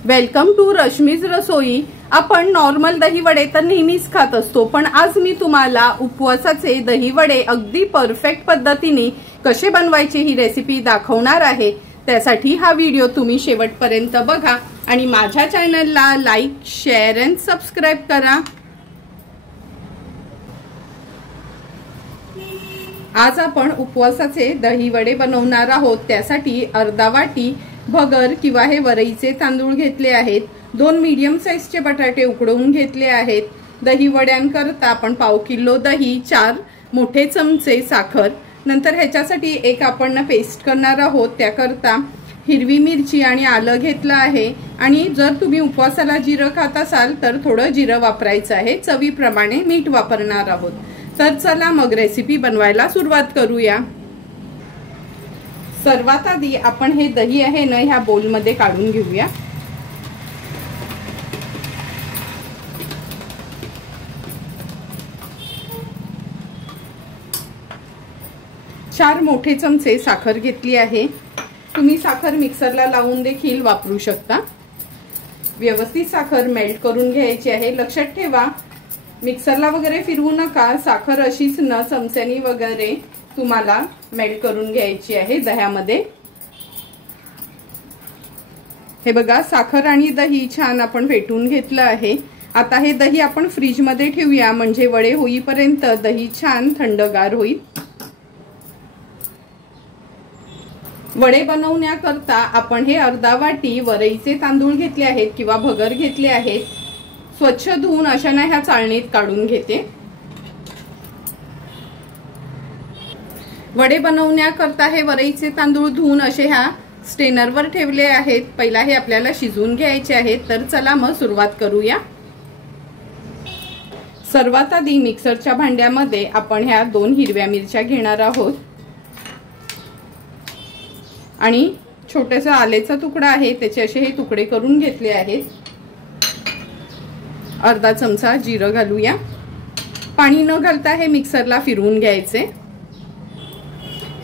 Welcome to Rashmi's रसोई। आपण normal दही वडे तर नेहमीच खात असतो, पण आज मी तुम्हाला उपवासाचे दही वडे अगदी परफेक्ट पद्धतीने कसे बनवायचे ही रेसिपी दाखवणार आहे। त्यासाठी हा व्हिडिओ तुम्ही शेवटपर्यंत बघा आणि माझ्या चॅनलला लाईक, शेअर अँड सबस्क्राइब करा। आज आपण उपवासाचे दही वडे बनवणार आहोत। त्यासाठी अर्धा वाटी भगर किंवा हे वरईचे तांदूळ घेतले आहेत। 2 मीडियम साइजचे बटाटे उकडवून घेतले आहेत। दही वड्यांकरता आपण पाव किलो दही, 4 मोठे चमचे साखर, नंतर ह्याच्यासाठी एक आपण पेस्ट करणार आहोत। त्याकरता हिरवी मिरची आणि आलं घेतलं आहे। आणि जर तुम्ही उपवासाला जिरं खात असाल तर थोडं जिरं वापरायचं आहे। चवीप्रमाणे मीठ वापरणार आहोत। तर चला मग रेसिपी बनवायला सुरुवात करूया। सर्वात आधी आपण हे दही आहे ना ह्या बोल मध्ये काढून घेऊया। चार मोठे चमचे साखर घेतली आहे। तुम्ही साखर मिक्सरला लावून देखील वापरू शकता। व्यवस्थित साखर मेल्ट करून घ्यायची आहे। लक्षात ठेवा, मिक्सरला वगैरे फिरवू नका। साखर अशीच न चमच्यानी वगैरे तुम्हाला मेल्ट करून घ्यायची आहे दह्यामध्ये। हे बघा, साखर आणि दही छान आपण फेटून घेतलं आहे। आता हे दही आपण फ्रीज मध्ये ठेवूया, म्हणजे वडे होईपर्यंत दही छान थंडगार होईल। वडे बनवण्याकरता आपण हे अर्धा वाटी वरईचे तांदूळ घेतले आहेत किंवा भगर घेतले आहेत। स्वच्छ धुवून अशा ना ह्या चाळणीत काढून घेते। वडे बनवण्याकरता हे वरईचे तांदूळ धुवून असे ह्या स्ट्रेनरवर ठेवले आहेत। पहिला हे आपल्याला शिजवून घ्यायचे आहेत। तर चला मग सुरुवात करूया। सर्वात आधी मिक्सरच्या भांड्यामध्ये आपण ह्या 2 हिरव्या मिरच्या घेणार आहोत आणि छोटासा आल्याचा तुकडा आहे, त्याचे असे हे तुकडे करून घेतले आहेत। अर्धा चमचा जिरं घालूया। पाणी न घालता हे मिक्सरला फिरवून घ्यायचे।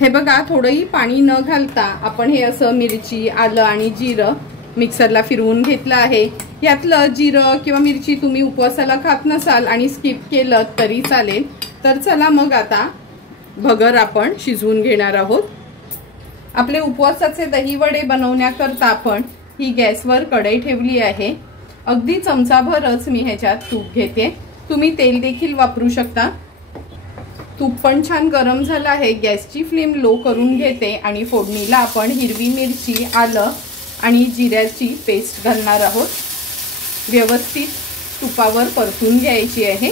हे बघा, थोडंही पाणी न घालता आपण हे असं मिरची, आलं आणि जिरं मिक्सरला फिरवून घेतलं आहे। यातलं जिरं किंवा मिरची तुम्ही उपवासाला खात नसाल आणि स्किप केलं तरी चालेल। तर चला मग आता भगर आपण शिजवून घेणार आहोत। आपले उपवासाचे दही वडे बनवण्याकरता आपण ही गॅसवर कढई ठेवली आहे। अगदी चमचाभरच मी ह्याच्यात तूप घेते। तुम्ही तेल देखील वापरू शकता। तूप पण छान गरम झालं आहे। गॅसची फ्लेम लो करून घेते आणि फोडणीला आपण हिरवी मिरची, आलं आणि जिऱ्याची पेस्ट घालणार आहोत। व्यवस्थित तुपावर परतून घ्यायची आहे।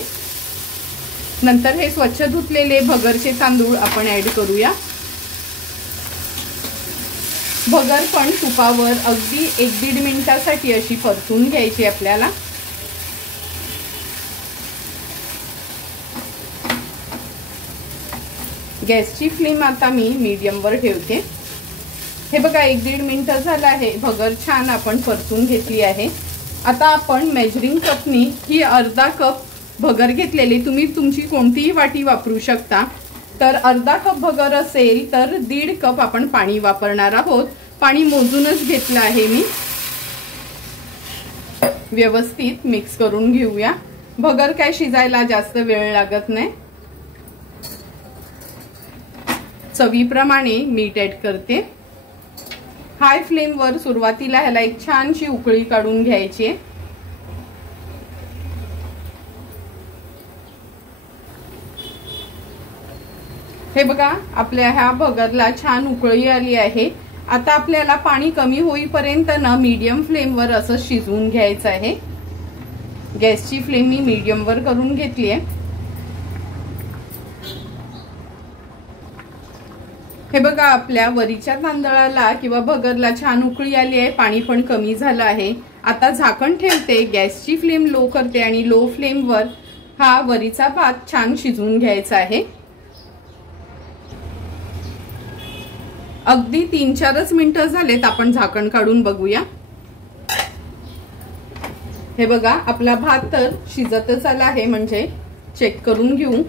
नंतर हे स्वच्छ धुतलेले भगरचे तांदूळ आपण ऍड करूया। भगर पण तुपावर अगदी 1-1.5 मिनिटासाठी अशी परतून घ्यायची आपल्याला। गॅसची फ्लेम आता मी मीडियम वर ठेवते। हे बघा, 1-1.5 मिनिट झालं आहे। भगर छान आपण परतून घेतली आहे। आता आपण मेजरिंग कपनी ही अर्धा कप भगर घेतलेली, तुम्ही तुमची कोणतीही वाटी वापरू शकता। तर अर्धा कप भगर असेल तर 1.5 कप आपण पाणी वापरणार आहोत। पाणी मोजूनच घेतलं आहे मी। व्यवस्थित मिक्स करून घेऊया। भगर काय शिजायला जास्त वेळ लागत नाही। चवीप्रमाणे मीठ ऍड करते। हाय फ्लेम वर सुरुवातीला ह्याला एक छानशी उकळी काढून घ्यायची। हे बघा, आपल्या ह्या भगरला छान उकळी आली आहे। आता आपल्याला पाणी कमी होईपर्यंत ना मीडियम फ्लेम वर असं शिजवून घ्यायचं आहे। गॅसची फ्लेम मी मीडियम वर करून घेतली आहे। हे बघा, आपल्या वरीच्या तांदळाला किंवा भगरला छान उकळी आली आहे। पाणी पण कमी झालं आहे। आता झाकण ठेवते, गॅसची फ्लेम लो करते आणि लो फ्लेम वर हा वरीचा भात छान शिजवून घ्यायचा आहे। अगदी 3-4 मिनिटं झालेत। आपण झाकण काढून बघूया। हे बघा, आपला भात तर शिजतच आला आहे, म्हणजे चेक करून घेऊ।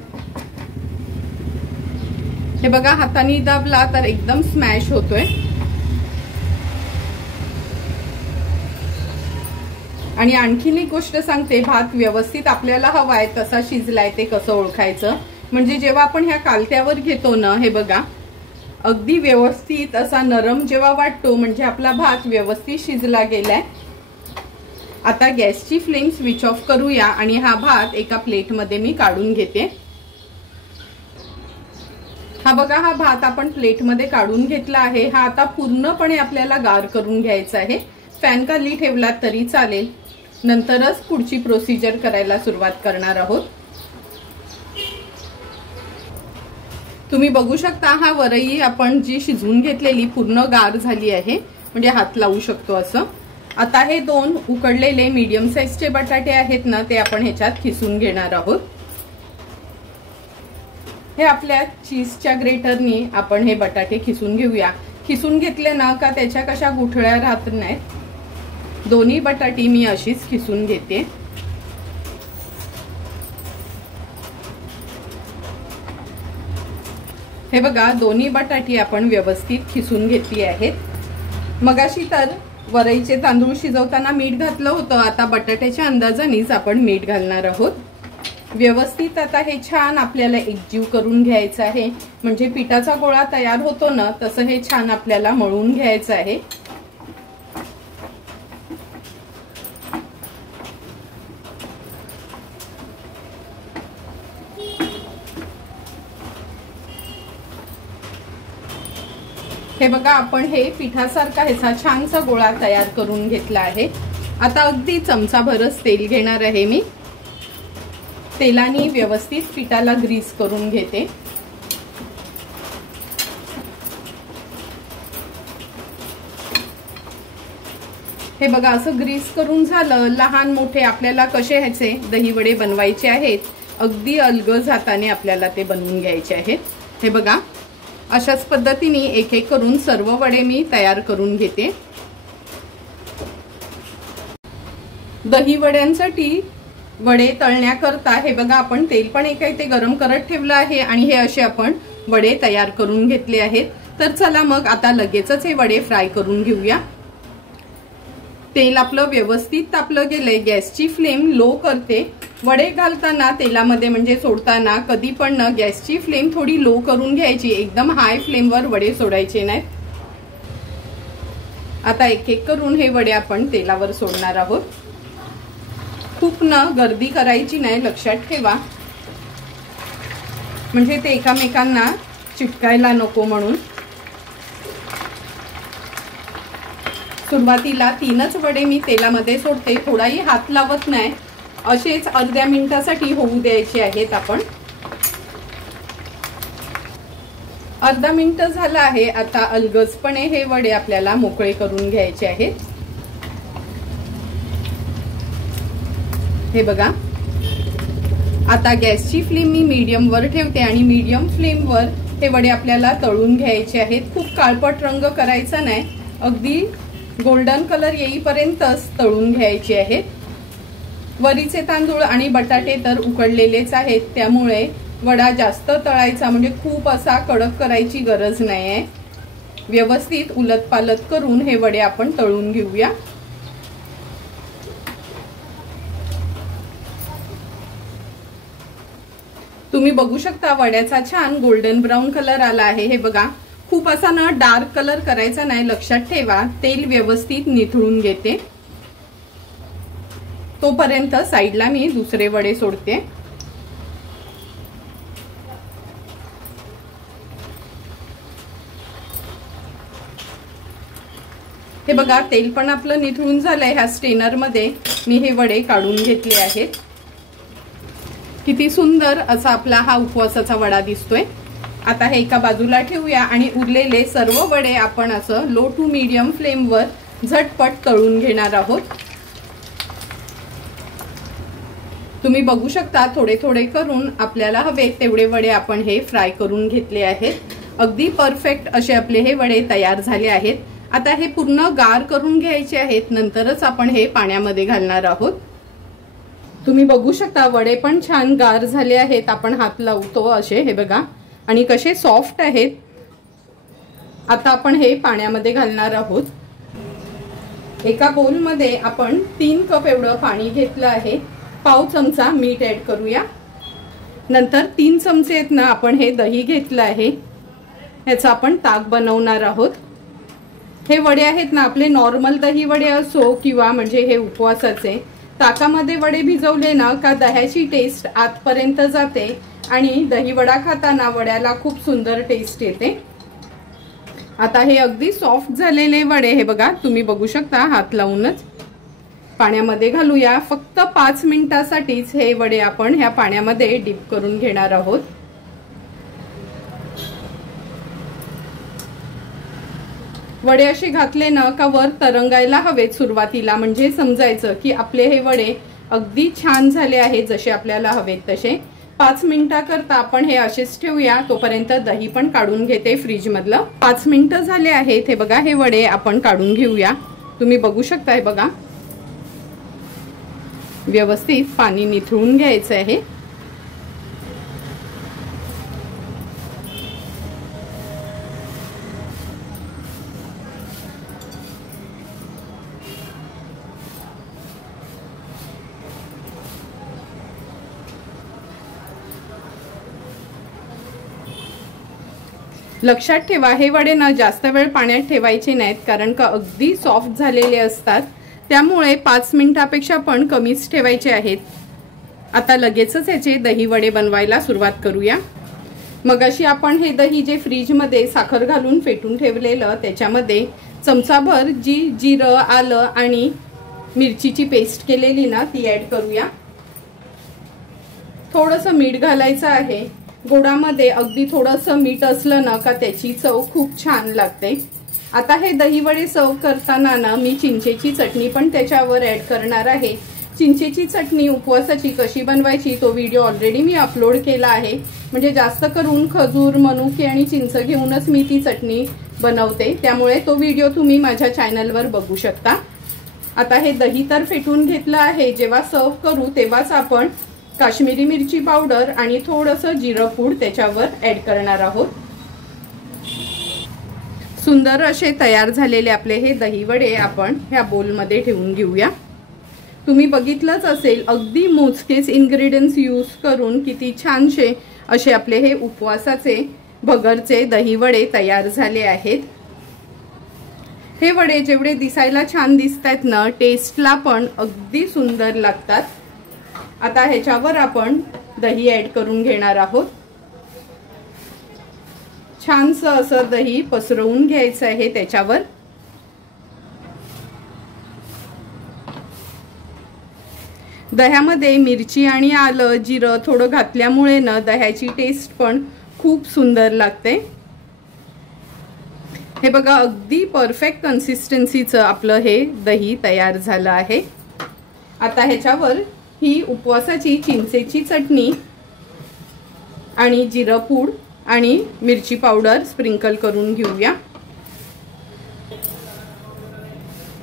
हे बघा, हाताने दाबला तर एकदम स्मॅश होतोय। आणि आणखीन एक गोष्ट सांगते, भात व्यवस्थित आपल्याला हवाय तसा शिजलाय ते कसं ओळखायचं, म्हणजे जेव्हा आपण ह्या कालत्यावर घेतो ना, हे बघा अगदी व्यवस्थित असा नरम जेव्हा वाटतो म्हणजे आपला भात व्यवस्थित शिजला गेलाय। आता गॅसची फ्लेम स्विच ऑफ करूया आणि हा भात एका प्लेटमध्ये मी काढून घेते। हा बघा, हा भात आपण प्लेटमध्ये काढून घेतला आहे। हा आता पूर्णपणे आपल्याला गार करून घ्यायचा आहे। फॅन खाली ठेवला तरी चालेल, नंतरच पुढची प्रोसिजर करायला सुरुवात करणार आहोत। तुम्ही बघू शकता हा वरई आपण जी शिजवून घेतलेली पूर्ण गार झाली आहे, म्हणजे हात लावू शकतो असं। आता हे 2 उकडलेले मीडियम साइजचे बटाटे आहेत ना, ते आपण ह्याच्यात खिसून घेणार आहोत। हे आपल्या चीजच्या ग्रेटरनी आपण हे बटाटे खिसून घेऊया। खिसून घेतले ना का त्याच्या कशा गुठळ्या राहत नाहीत। दोन्ही बटाटी मी अशीच खिसून घेते। हे बघा, दोन्ही बटाटी आपण व्यवस्थित खिसून घेतली आहेत। मगाशी तर वरईचे तांदूळ शिजवताना मीठ घातलं होतं, आता बटाट्याच्या अंदाजानेच आपण मीठ घालणार आहोत। व्यवस्थित आता हे छान आपल्याला एकजीव करून घ्यायचं आहे, म्हणजे पिठाचा गोळा तयार होतो ना तसं हे छान आपल्याला मळून घ्यायचं आहे। हे बघा, आपण हे पिठासारखा ह्याचा छानसा गोळा तयार करून घेतला आहे। आता अगदी चमचाभरच तेल घेणार आहे मी। तेलाने व्यवस्थित पिठाला ग्रीस करून घेते। हे बघा, असं ग्रीस करून झालं। लहान मोठे आपल्याला कसे ह्याचे दही वडे बनवायचे आहेत, अगदी अलगद हाताने आपल्याला ते बनवून घ्यायचे आहेत। हे बघा, अशाच पद्धतीने एक एक करून सर्व वडे मी तयार करून घेते। दही वड्यांसाठी वडे तळण्याकरता हे बघा, आपण तेल पण एका इथे गरम करत ठेवलं आहे आणि हे असे आपण वडे तयार करून घेतले आहेत। तर चला मग आता लगेचच हे वडे फ्राय करून घेऊया। तेल आपलं व्यवस्थित तापलं गेलंय। गॅसची फ्लेम लो करते। वडे घालताना तेलामध्ये म्हणजे सोडताना कधी पण न गॅसची फ्लेम थोडी लो करून घ्यायची, एकदम हाय फ्लेमवर वडे सोडायचे नाहीत। आता एक एक करून हे वडे आपण तेलावर सोडणार आहोत। खूप न गर्दी करायची नाही, लक्षात ठेवा, म्हणजे ते एकामेकांना चिटकायला नको म्हणून। सुरुवातीला 3च वडे मी तेलामध्ये सोडते, थोडाही हात लावत नाही। असेच अर्ध्या मिनिटासाठी होऊ द्यायचे आहेत आपण। अर्धा मिनिट झाला आहे। आता अलगदपणे हे वडे आपल्याला मोकळे करून घ्यायचे आहेत। हे बघा, आता गॅसची फ्लेम मी मीडियम वर ठेवते आणि मीडियम फ्लेम वर हे वडे आपल्याला तळून घ्यायचे आहेत। खूप काळपट रंग करायचा नाही, अगदी गोल्डन कलर येईपर्यंतच तळून घ्यायचे आहेत। वरीचे तांदूळ आणि बटाटे तर उकडलेलेच आहेत, त्यामुळे वडा जास्त तळायचा म्हणजे खूप असा कडक करायची गरज नाहीये। व्यवस्थित उलटपालट करून हे वडे आपण तळून घेऊया। तुम्ही बघू शकता वड्याचा छान गोल्डन ब्राउन कलर आला आहे। हे बघा, खूप असा ना डार्क कलर करायचा नाही, लक्षात ठेवा। तेल व्यवस्थित निथळून घेते, तोपर्यंत साइडला मी दुसरे वडे सोडते। हे बघा, तेल पण आपलं निथळून झालंय। ह्या स्ट्रेनर मध्ये मी हे वडे काढून घेतले आहेत। किती सुंदर असा आपला हा उपवासाचा वडा दिसतोय। आता हे एका बाजूला ठेवूया आणि उरलेले सर्व वडे आपण असं लो टू मीडियम फ्लेम वर झटपट तळून घेणार आहोत। तुम्ही बघू शकता, थोडे थोडे करून आपल्याला हवे तेवढे वडे आपण हे फ्राय करून घेतले आहेत। अगदी परफेक्ट असे आपले हे वडे तयार झाले आहेत। आता हे पूर्ण गार करून घ्यायचे आहेत, नंतरच आपण हे पाण्यामध्ये घालणार आहोत। तुम्ही बघू शकता वडे पण छान गार झाले आहेत। आपण हात लावतो असे, हे बघा, आणि कसे सॉफ्ट आहेत। आता आपण हे पाण्यामध्ये घालणार आहोत। एका बोल मध्ये आपण 3 कप एवढं पाणी घेतलं आहे। पाव चमचा मीठ ऍड करूया। नंतर 3 चमचे आहेत ना आपण हे दही घेतलं आहे, याचा आपण ताक बनवणार आहोत। हे वडे आहेत ना आपले नॉर्मल दही वडे असो किंवा म्हणजे हे उपवासाचे, ताकामध्ये वडे भिजवले ना का दह्याची टेस्ट आतपर्यंत जाते आणि दही वडा खाताना वड्याला खूप सुंदर टेस्ट येते। आता हे अगदी सॉफ्ट झालेले वडे हे बघा, तुम्ही बघू शकता हात लावूनच पाण्यामध्ये घालूया। फक्त 5 मिनिटासाठीच हे वडे आपण ह्या पाण्यामध्ये डिप करून घेणार आहोत। वडे असे घातले ना का वर तरंगायला हवेत सुरुवातीला, म्हणजे समजायचं की आपले हे वडे अगदी छान झाले आहेत जसे आपल्याला हवेत तसे। 5 मिनिटाकरता आपण हे असेच ठेवूया, तोपर्यंत दही पण काढून घेते फ्रीज मधलं। 5 मिनिटं झाले आहेत, हे बघा हे वडे आपण काढून घेऊया। तुम्ही बघू शकता हे बघा व्यवस्थित पाणी निथळून घ्यायचं आहे। लक्षात ठेवा हे वडे ना जास्त वेळ पाण्यात ठेवायचे नाहीत, कारण का अगदी सॉफ्ट झालेले असतात, त्यामुळे 5 मिनिटापेक्षा पण कमीच ठेवायचे आहेत। आता लगेचच याचे दही वडे बनवायला सुरुवात करूया। मगाशी आपण हे दही जे फ्रीज मध्ये साखर घालून फेटून ठेवलेलं त्याच्यामध्ये चमचाभर जी जिरं आलं आणि मिरचीची पेस्ट केलेली ना ती ऍड करूया। थोडंसं मीठ घालायचं आहे। गोडामध्ये अगदी थोडंसं मीठ असलं ना का त्याची चव खूप छान लागते। आता हे दही वडे सर्व करताना ना मी चिंचेची चटणी पण त्याच्यावर ऍड करणार आहे। चिंचेची चटणी उपवासाची कशी बनवायची तो व्हिडिओ ऑलरेडी मी अपलोड केला आहे, म्हणजे जास्त करून खजूर, मनुके आणि चिंच घेऊनच मी ती चटणी बनवते, त्यामुळे तो व्हिडिओ तुम्ही माझ्या चॅनलवर बघू शकता। आता हे दही तर फेटून घेतलं आहे, जेव्हा सर्व करू तेव्हाच आपण काश्मीरी मिरची पावडर आणि थोडंसं जिरं पूड त्याच्यावर ऍड करणार आहोत। सुंदर असे तयार झालेले आपले हे दही वडे आपण ह्या बोल मध्ये ठेवून घेऊया। तुम्ही बघितलंच असेल अगदी मोजकेच इन्ग्रेडियंट्स यूज करून किती छानसे असे आपले हे उपवासाचे भगरचे दही वडे तयार झाले आहेत। हे वडे जेवढे दिसायला छान दिसतात ना टेस्टला पण अगदी सुंदर लागतात। आता ह्याच्यावर आपण दही ऍड करून घेणार आहोत। छानसं असं दही पसरवून घ्यायचं आहे त्याच्यावर। दह्यामध्ये मिरची आणि आलं जिरं थोडं घातल्यामुळे ना दह्याची टेस्ट पण खूप सुंदर लागते। हे बघा अगदी परफेक्ट कन्सिस्टन्सीचं आपलं हे दही तयार झालं आहे। आता ह्याच्यावर ही उपवासाची चिंचेची चटणी आणि जिरं पूड आणि मिरची पावडर स्प्रिंकल करून घेऊया।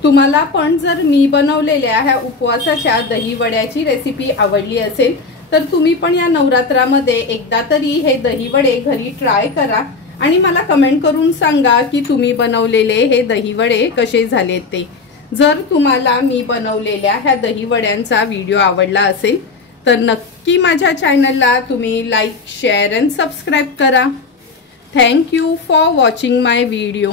तुम्हाला पण जर मी बनवलेल्या ह्या उपवासाच्या दही वड्याची रेसिपी आवडली असेल तर तुम्ही पण या नवरात्रामध्ये एकदा तरी हे दही वडे घरी ट्राय करा आणि मला कमेंट करून सांगा की तुम्ही बनवलेले हे दही वडे कसे झालेत ते। जर तुम्हाला मी बनवलेल्या ह्या दही वड्यांचा व्हिडिओ आवडला असेल तर नक्की माझ्या चॅनलला तुम्ही लाईक, शेअर अँड सबस्क्राईब करा। Thank you for watching my video.